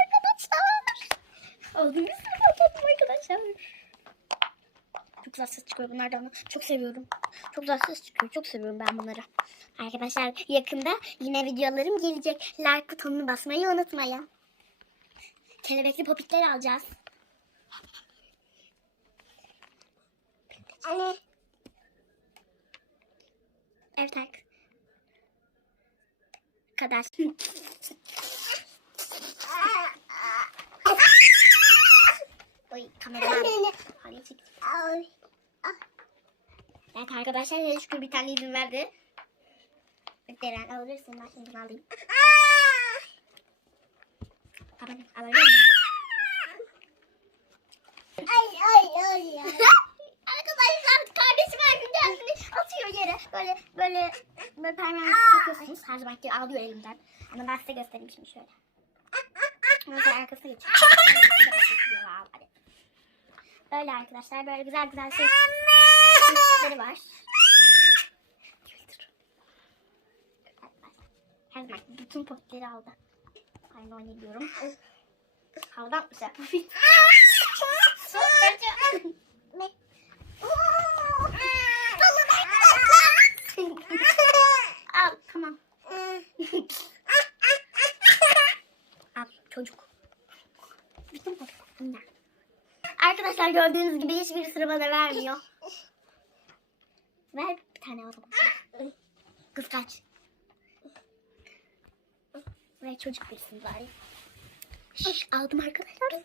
Arkadaşlar. Aldığımız kapatalım arkadaşlar. Çok güzel ses çıkıyor bunlardan. Çok seviyorum. Çok güzel ses çıkıyor. Çok seviyorum ben bunları. Arkadaşlar yakında yine videolarım gelecek. Like butonunu basmayı unutmayın. Kelebekli popitler alacağız. Anne. Evet Ark. Kadar. Oy kameraman. Hadi çek. Evet arkadaşlar şükür bir tane izin verdi. Deren alabilirsin ben şimdi alayım. Tamam alabilir miyim? Böyle böyle böyle parmağını sokuyorsunuz. Her zaman ki alıyor elimden. Ama ben size göstereyim şimdi şöyle. Mesela arkasına geçiyor. Böyle arkadaşlar böyle güzel güzel şey. Sesleri var. Her zaman bütün potları aldı. Aynı oynayabiliyorum. Havada atmışlar. Ne? Al çocuk. Bütün potlarında. Arkadaşlar gördüğünüz gibi hiçbir sıra bana vermiyor. Ver bir tane o zaman. Kıskaç. Ve çocuk birsin bari. Şş, aldım arkadaşlar.